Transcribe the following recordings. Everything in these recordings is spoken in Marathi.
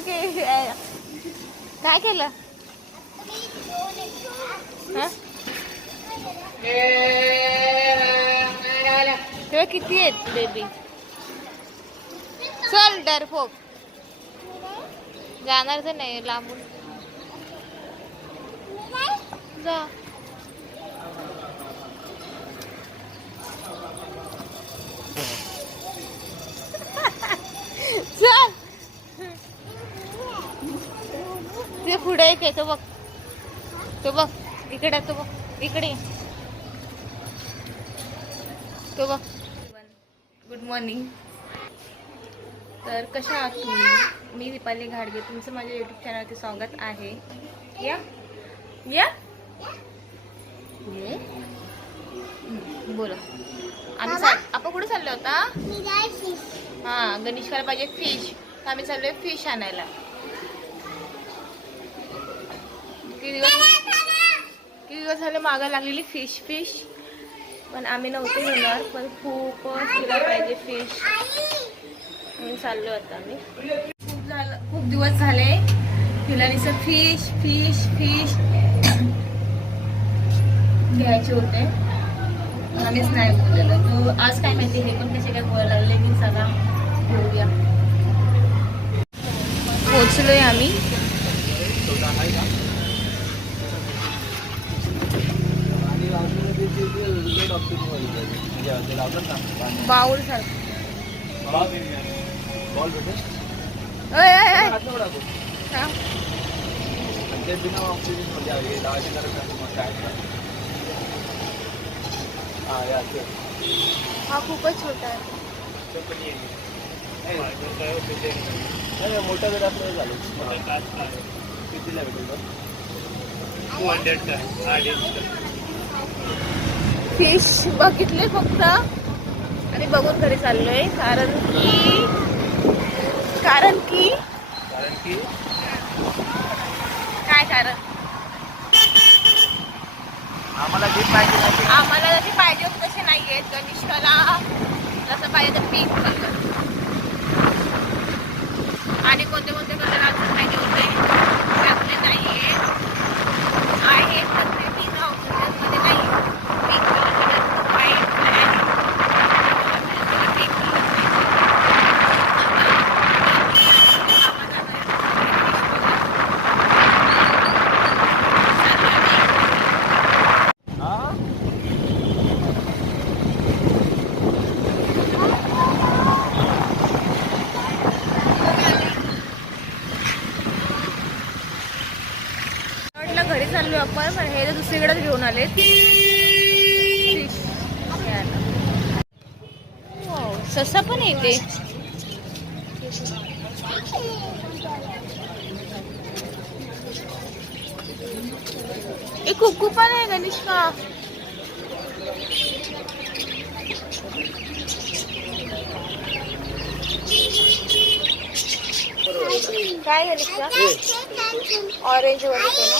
तू काय केलं? तेव्हा किती आहेत बेबी? चल डरपोक जाणार तर नाही लांबून जा. चल ते पुढे एक आहे तो बघ, तो बघ इकडे, तो बघ इकडे, तो बघ. Good morning. तर कशा आहात तुम्ही? मी दीपाली घाडगे, तुमचं माझ्या यूट्यूब चॅनलवरती स्वागत आहे. या या बोला. आपण कुठे चाललो होता? हा, गणेशला पाहिजे फिश, तर आम्ही चाललोय फिश आणायला. किती दिवस झाले मागा लागलेली फिश पण आम्ही नव्हते घेणार, पण खूपच तिला पाहिजे फिश म्हणून चाललो आता आम्ही. खूप दिवस झाले तिला नुसतं फिश घ्यायचे होते, आम्हीच नाही बोललेलो. तो आज काय माहिती हे पण कसे काय बोलायला लागले मी. सगळा बोलूया. पोचलोय आम्ही. बाउल सारखं हा खूपच छोटा आहे. मोठा जर असं झालं कितीला भेटेल? 200 फिश बघितले फक्त आणि बघून घरी चाललोय, कारण की काय कारण आम्हाला जे पाहिजे आम्हाला जसे पाहिजे होते तसे नाही आहेत. गणेशला जसं पाहिजे तर पिंक कलर आणि कोणते कलर अजून पाहिजे होते त्यातले नाही आहेत तर ते 3 ऑप्शन्समध्ये नाही. पिंक कलर, व्हाईट घरी चाललो आपण, पण हे तर दुसरीकडेच घेऊन आले. ससा पण येते. एक कुक्कू पण आहे गणेश का. काय गणेश का ऑरेंज वर येतो ना.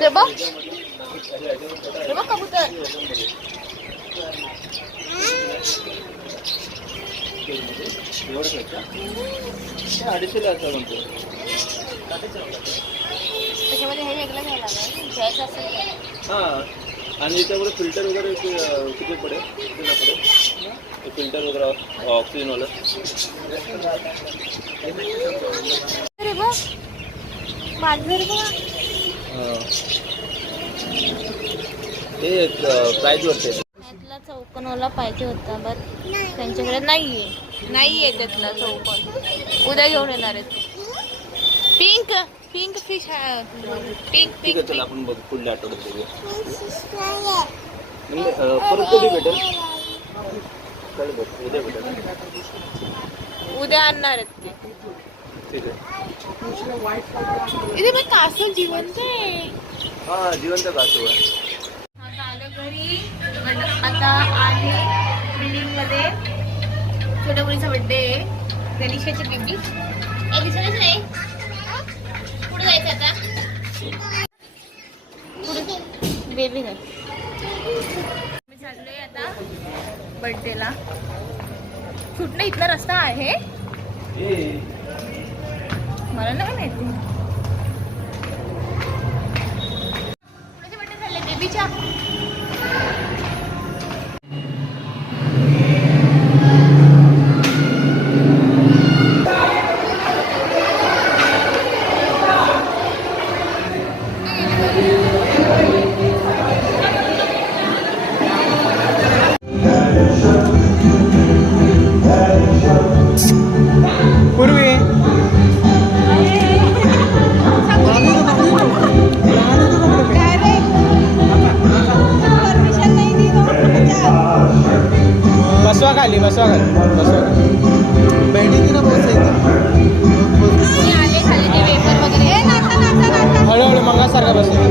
ते बघ कबूतर. त्याच्यामध्ये हे वेगळं घ्यायला घ्यायचं असेल. आणि याच्यावर फिल्टर वगैरे किती पडेल? फिल्टर वगैरे ऑक्सिजन वाला. अरे बघ माझं बघ ते प्राइस वरती. त्यातला चौकोनवाला पाहिजे होता, बट त्यांच्याकडे नाहीये त्यातला चौकोन. उद्या घेऊन येणार आहेत. पिंक फिश पिंक आपण बघ पुढल्या आठवड्यात बघूया. परत कधी भेटेल? उद्या भेटेल. उद्या आणणार आहेत ते. ठीक आहे. इथे पण कासव जिवंत आहे. हा जिवंत कासव आहे. आता आलं घरी. आता आहे बिल्डिंग मध्ये. छोट्या मुलीचा बर्थडे आहे. गणेशाची बेबी दिसतच नाही. कुठे जायचं आता? बेबी आहे. मी चाललोय आता पेटेला. कुठनं इथला रस्ता आहे मला नाही माहिती. कुणाचे बड्डे झाले बेबीच्या? पूर्वी बसवा खाली बसवा बहिणी की ना आले खाली ते वेफर वगैरे. हळूहळू मंगासारखा बसवा.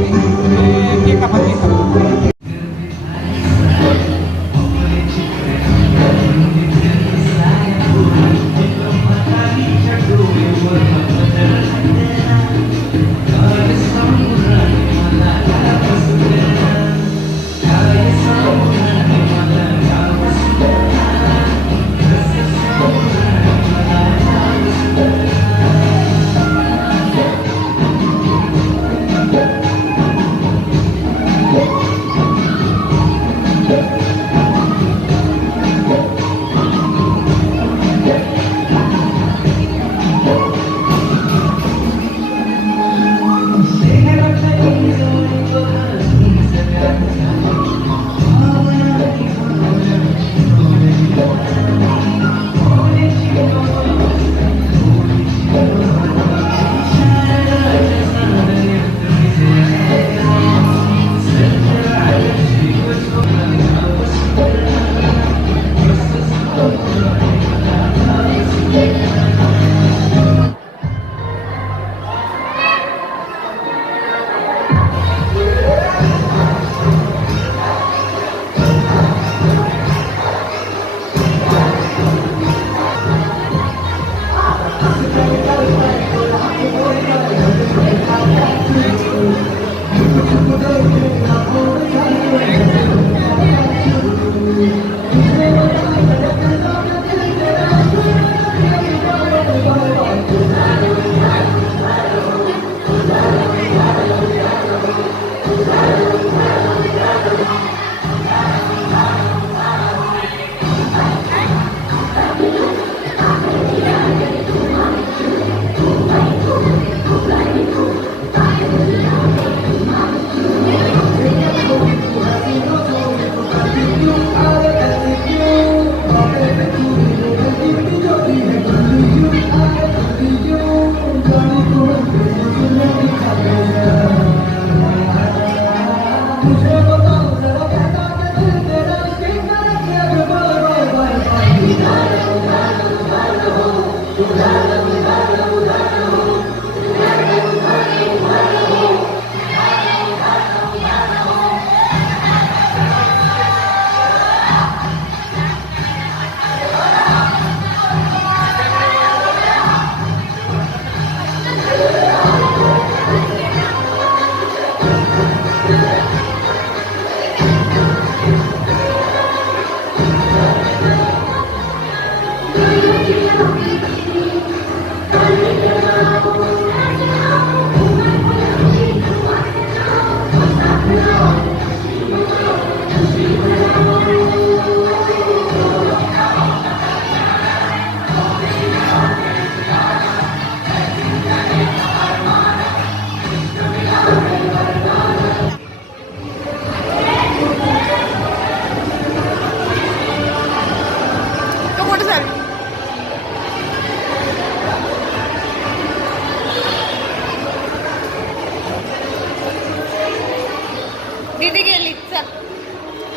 दीदी गेली. चल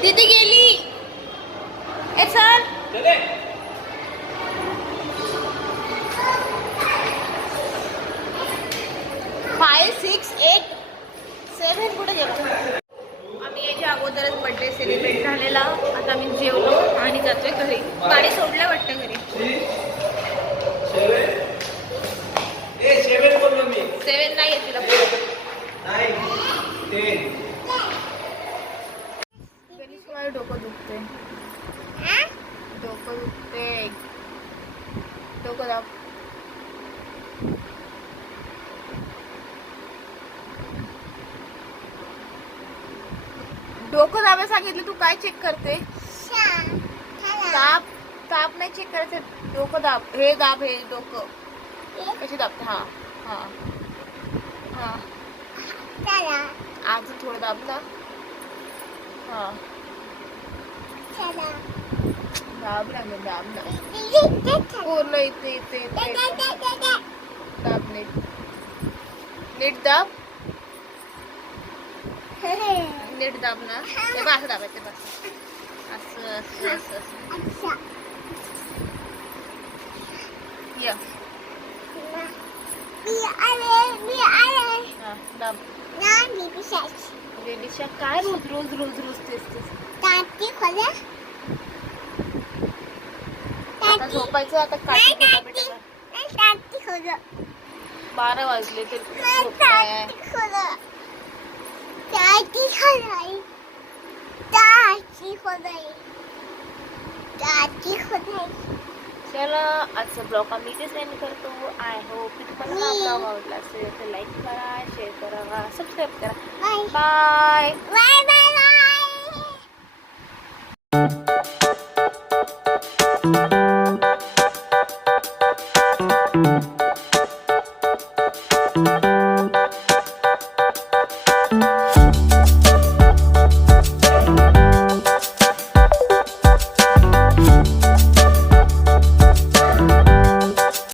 दीदी गेली. ए चल. 5, 6, 8, 7 कुठे गेलो? आम्ही याच्या अगोदरच बर्थडे सेलिब्रेट झालेला. आता आम्ही जेवलो आणि जातोय घरी. गाडी सोडल्या वाटतं घरी. 7 नाही आहे तिला. गणेश माझं डोकं दुखतंय. डोकं दाबायला सांगितलं, तू काय चेक करते? ताप ताप नाही चेक करायचं, डोकं दाब, हे दाब, हे डोकं कशी दाबते? हा हा हा आज थोडं दाब ना. हा दाब ना, दाब ना पूर्ण इथे इथे इथे दाब नीट नीट दाब, नीट दाब ना. ते बघ असं दाबायचं, बस असं असं असं असं. या हा दाब. बेबीशा काय रोज रोज रोज रोज तेच तेच. आता झोपायचं, आता काठी खोटा 12 वाजले तर झोप नाही. चला आजचा ब्लॉग आम्ही इथे सेंड करतो. आय होप की तुम्हाला हा ब्लॉग आवडला असेल तर लाईक करा, शेअर करा, सबस्क्राईब करा. बाय.